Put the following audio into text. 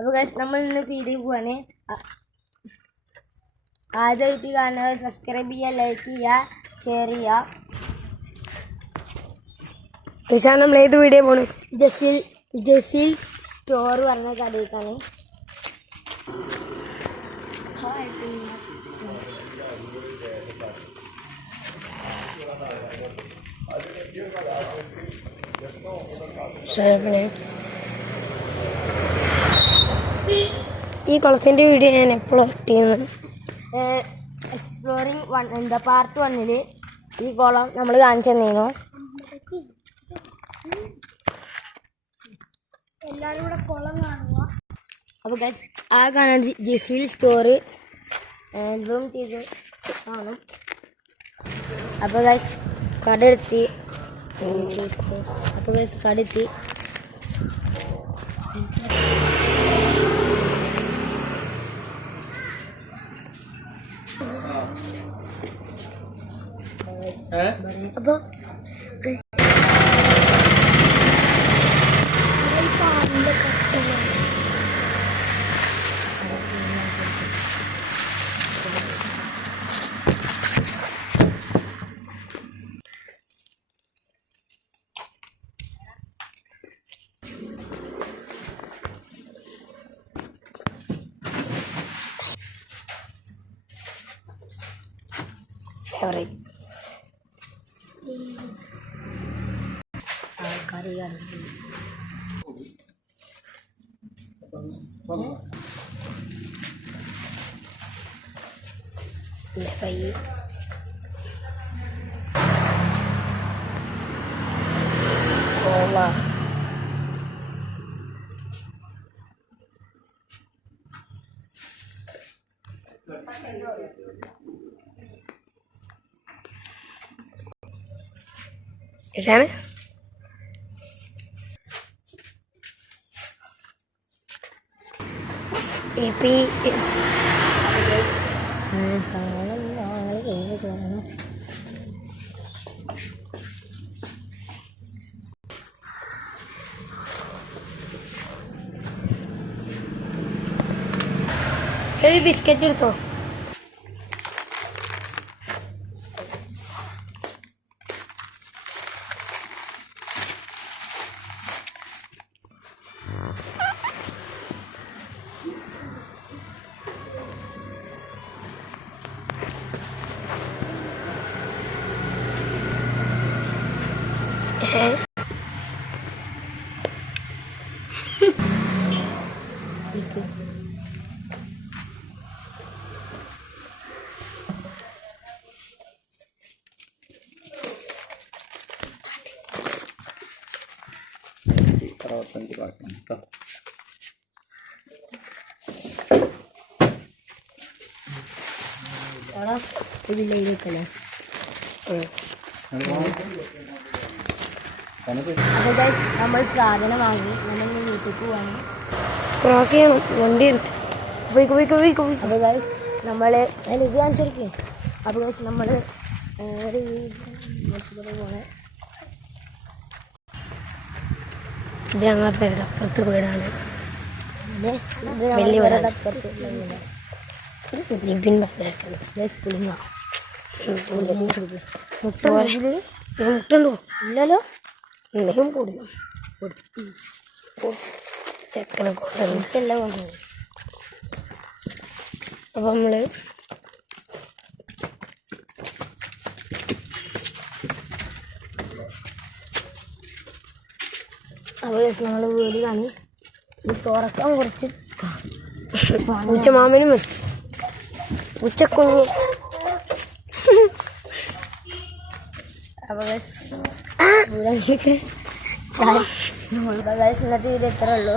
അപ്പോൾ ഗൈസ് നമ്മൾ ഇന്ന് പീടി പോവാണ്. ആദ്യമായിട്ട് കാണുന്നവർ സബ്സ്ക്രൈബ് ചെയ്യുക, ലൈക്ക് ചെയ്യുക, ഷെയർ ചെയ്യുക. നമ്മൾ ഏത് വീഡിയോ പോണ്? ജസീൽ സ്റ്റോർ പറഞ്ഞ കടയിലേക്കാണ്. ഈ കുളത്തിൻ്റെ വീഡിയോ ഞാൻ എപ്പോഴും ചെയ്യുന്നത്. എക്സ്പ്ലോറിങ് പാർട്ട് 1 ഈ കുളം നമ്മൾ കാണിച്ചു തന്നീനു. എല്ലാവരും കൂടെ കുളം കാണുക. അപ്പോൾ ഗൈസ് ആ കാണാൻ ജസീൽ സ്റ്റോർ സൂം ചെയ്ത് കാണും. അപ്പോൾ ഗൈസ് കട എത്തി. അപ്പോൾ ഗൈസ് കട എത്തി. അപ്പോൾ ഫേവറേറ്റ് കറി ഫ്രൈ കോളാസ് ഇതാണ് ഒരു ബിസ്ക്കറ്റ് എടുത്തോ. ഇതിലേക്കല്ലേ. അപ്പോൾ ഗൈസ് നമ്മൾ സാധനം വാങ്ങി നമ്മൾ വീട്ടിലേക്ക് പോവാണ്. ക്രോസ് ചെയ്യണം, വണ്ടിയുണ്ട്. അപ്പോൾ ഗൈസ് നമ്മൾ ഇത് കാണിച്ചിരിക്കും. അപ്പോൾ ഗൈസ് നമ്മൾ പോണേ. ഇത് ഞങ്ങളുടെ പേരുടെ അപ്പുറത്ത് വീടാണ്. മുട്ടുണ്ടോ? ഇല്ലല്ലോ. എന്തെങ്കിലും കൊടുക്കും. ചെക്കനെ മുട്ടെല്ലാം കൊണ്ടുപോകും. അപ്പം നമ്മൾ നമ്മൾ വീട് കാണി ഇത് തുറക്കാൻ കുറച്ച് ഉച്ചമാമനും ഉച്ചക്കുഞ്ഞ്. അപ്പോൾ ഇന്നത്തെ ഇത് എത്ര ഉള്ളൂ.